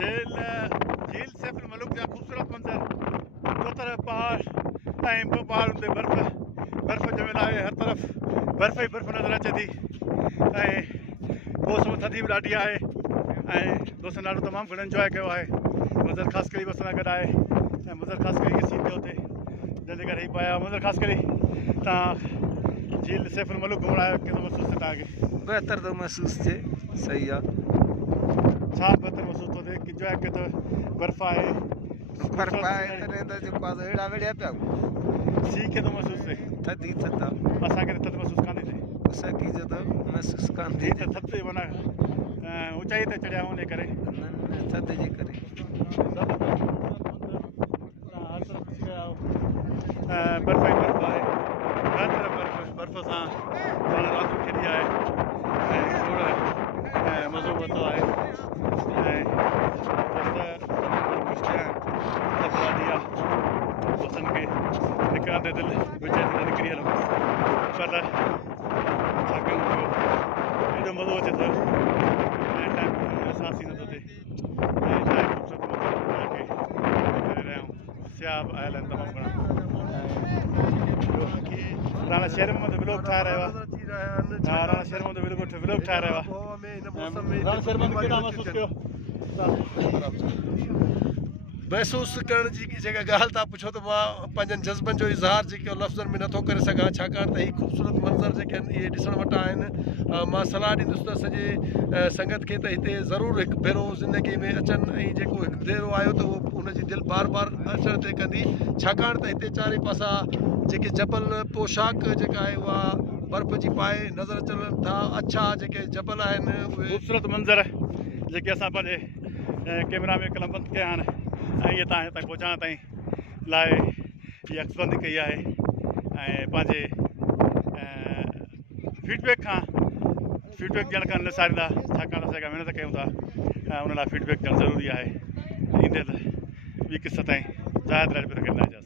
झील सैफुल मलूक जा ख़ूबसूरत मंज़र, दो तरफ़ पहाड़ ऐं ॿ पहाड़नि ते बर्फ़ ॼमियल आहे। हर तरफ़ बर्फ़ ई बर्फ़ नज़र अचे थी ऐं मौसम थधी बि ॾाढी आहे ऐं दोस्तनि ॾाढो तमामु घणो इंजॉय कयो आहे। मंज़र ख़ासि करे बि असां सां गॾु आहे ऐं मंज़र ख़ासि करे हीअ सीन ते हुते जंहिंजे करे हीअ पाया मंज़र ख़ासि करे तव्हां झील सैफुल मलूक घुमण आयो कीअं महसूसु थिए तव्हांखे? बेहतर तो महसूस थे। सही है। छा बहितर महसूसु थो थिए कि इंजॉय कयो अथव? बर्फ़ आहे जो पास एड़ा वेड़िया पिया सी खे थो महसूसु थिए? थदी थदा असांखे त थधि महसूसु कान थी थिए। असांखे जो तो महसूस कान थी ही त थधि माना ऊचाई ते चढ़िया हुन करे थद जे करे बर्फ़ ई बर्फ़ आहे। हर तरफ़ बर्फ़ सां पाण राति खेॾी आहे ऐं खोड़ मज़ो वरितो आहे ऐं ॾाढी आहे दोस्तनि खे निकिरंदे दिलि विच ते निकिरी हलो पर छा कयूं पियो एॾो मज़ो अचे थो ऐं टाइम अहसासु ई नथो थिए ऐं टाइम ख़ूबसूरत करे रहिया आहियूं। सियाह आयल आहिनि तमामु घणा राणा शहर में व्लॉग ठाहे रहियो आहे। हा राणा शहर में व्लॉग ठाहे रहियो आहे। राणा शहर में केॾा महसूसु कयो? महसूस करण जी जेका ॻाल्हि तव्हां पुछो त मां पंहिंजनि जज़्बनि जो इज़हार जेको लफ़्ज़नि में नथो करे सघां छाकाणि त हीअ ख़ूबसूरत मंज़र जेके आहिनि इहे ॾिसण वटा आहिनि। मां सलाह ॾींदुसि त सॼे संगत खे त हिते ज़रूरु हिकु भेरो ज़िंदगी में अचनि ऐं जेको हिकु भेरो आयो त उहो हुनजी दिलि बार बार अचण ते कंदी छाकाणि त हिते चारे पासा जेके जबल पोशाक जेका आहे उहा बर्फ़ जी पाए नज़र अचनि था। अच्छा जेके जबल आहिनि उहे ख़ूबसूरत मंज़र जेके असां पंहिंजे कैमरा में कलमबंद कया आहिनि ऐं इहे तव्हां हितां पहुचाइण ताईं लाइ इहा अक्सबंदी कई आहे ऐं पंहिंजे फीडबैक ॾियण खां न सारींदा छाकाणि असां जेका महिनत कयूं था उन लाइ फीडबैक ॾियणु ज़रूरी आहे। ईंदे त ॿी किस्त ताईं ज़ाहिर कंदा